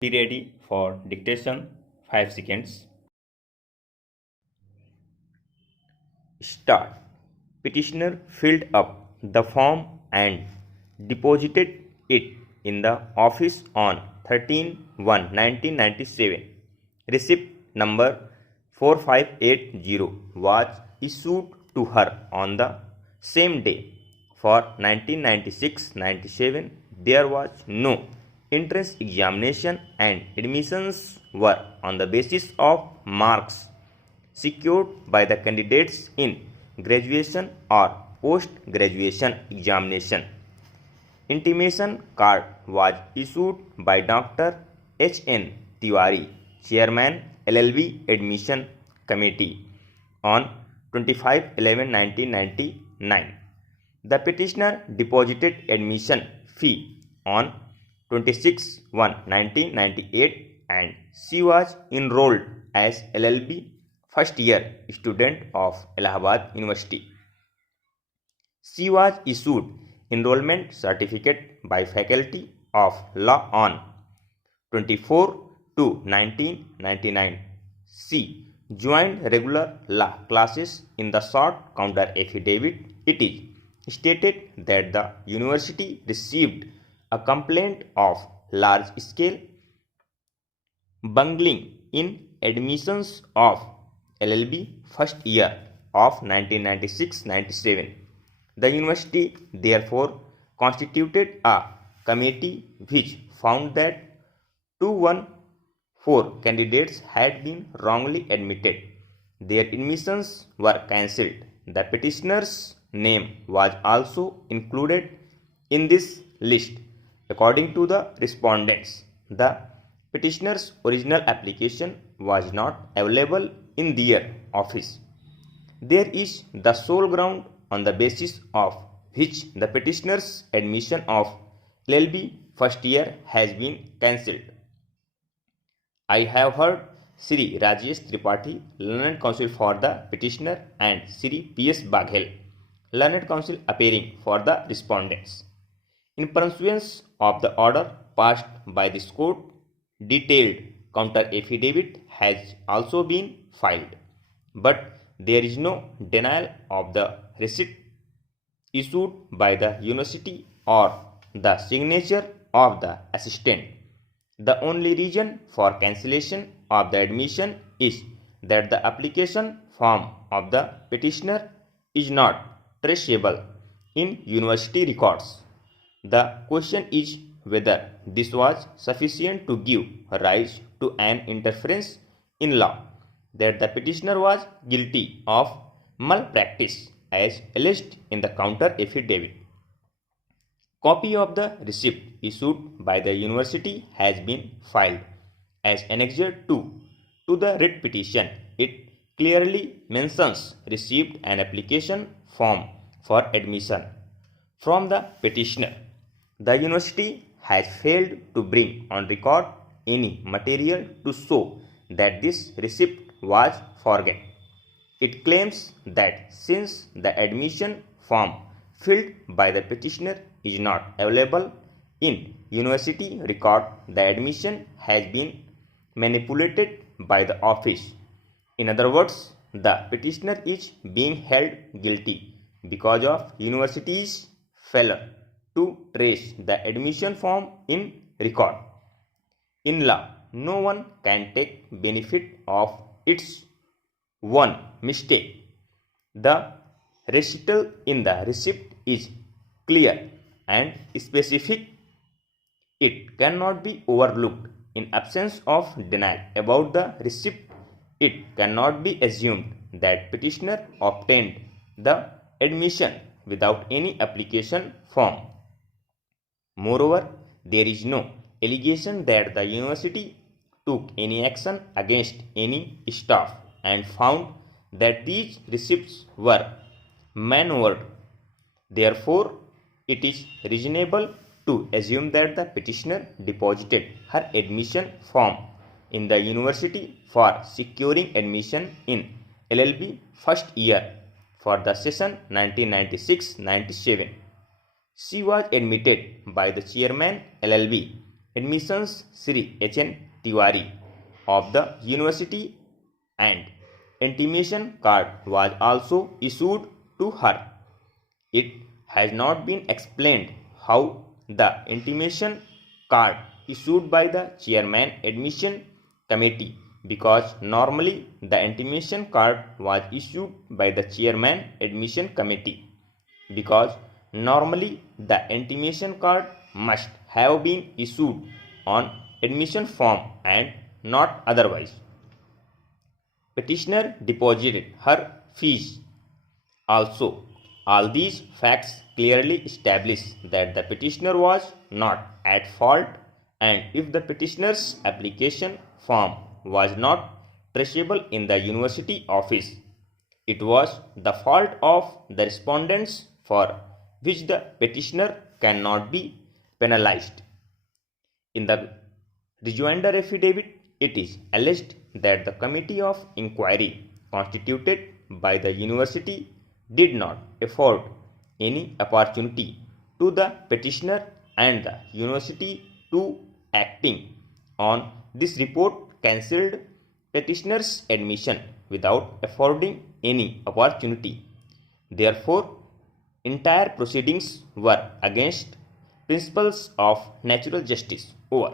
Be ready for dictation. 5 seconds. Start. Petitioner filled up the form and deposited it in the office on 13/1/1997. Receipt number 4580 was issued to her on the same day. For 1996-97, there was no entrance examination and admissions were on the basis of marks secured by the candidates in graduation or post-graduation examination. Intimation card was issued by Dr. H. N. Tiwari, Chairman LLB Admission Committee, on 25/11/1999. The petitioner deposited admission fee on 26/1/1998 and she was enrolled as LLB first year student of Allahabad University. She was issued enrollment certificate by Faculty of Law on 24/2/1999. She joined regular law classes. In the short counter affidavit, it is stated that the university received a complaint of large-scale bungling in admissions of LLB first year of 1996-97. The university therefore constituted a committee which found that 214 candidates had been wrongly admitted. Their admissions were cancelled. The petitioner's name was also included in this list. According to the respondents, the petitioner's original application was not available in their office. There is the sole ground on the basis of which the petitioner's admission of LLB first year has been cancelled. I have heard Sri Rajesh Tripathi, learned counsel for the petitioner, and Sri P.S. Baghel, learned counsel appearing for the respondents. In pursuance of the order passed by this court, detailed counter affidavit has also been filed, but there is no denial of the receipt issued by the university or the signature of the assistant. The only reason for cancellation of the admission is that the application form of the petitioner is not traceable in university records. The question is whether this was sufficient to give rise to an inference in law that the petitioner was guilty of malpractice as alleged in the counter affidavit. Copy of the receipt issued by the university has been filed as Annexure 2 to the writ petition. It clearly mentions received an application form for admission from the petitioner. The university has failed to bring on record any material to show that this receipt was forged. It claims that since the admission form filled by the petitioner is not available in university record, the admission has been manipulated by the office. In other words, the petitioner is being held guilty because of university's failure to trace the admission form in record. In law, no one can take benefit of its one mistake. The recital in the receipt is clear and specific. It cannot be overlooked. In absence of denial about the receipt, it cannot be assumed that petitioner obtained the admission without any application form. Moreover, there is no allegation that the university took any action against any staff and found that these receipts were maneuvered. Therefore, it is reasonable to assume that the petitioner deposited her admission form in the university for securing admission in LLB first year for the session 1996-97. She was admitted by the chairman LLB admissions Sri H.N. Tiwari of the university, and intimation card was also issued to her. It has not been explained how the intimation card issued by the chairman admission committee, because normally the intimation card was issued by the chairman admission committee, because normally the intimation card must have been issued on admission form and not otherwise. Petitioner deposited her fees. Also, all these facts clearly establish that the petitioner was not at fault, and if the petitioner's application form was not traceable in the university office, it was the fault of the respondents, for which the petitioner cannot be penalized. In the rejoinder affidavit, it is alleged that the committee of inquiry constituted by the university did not afford any opportunity to the petitioner and the university to acting on this report cancelled petitioner's admission without affording any opportunity. Therefore, entire proceedings were against principles of natural justice. Over.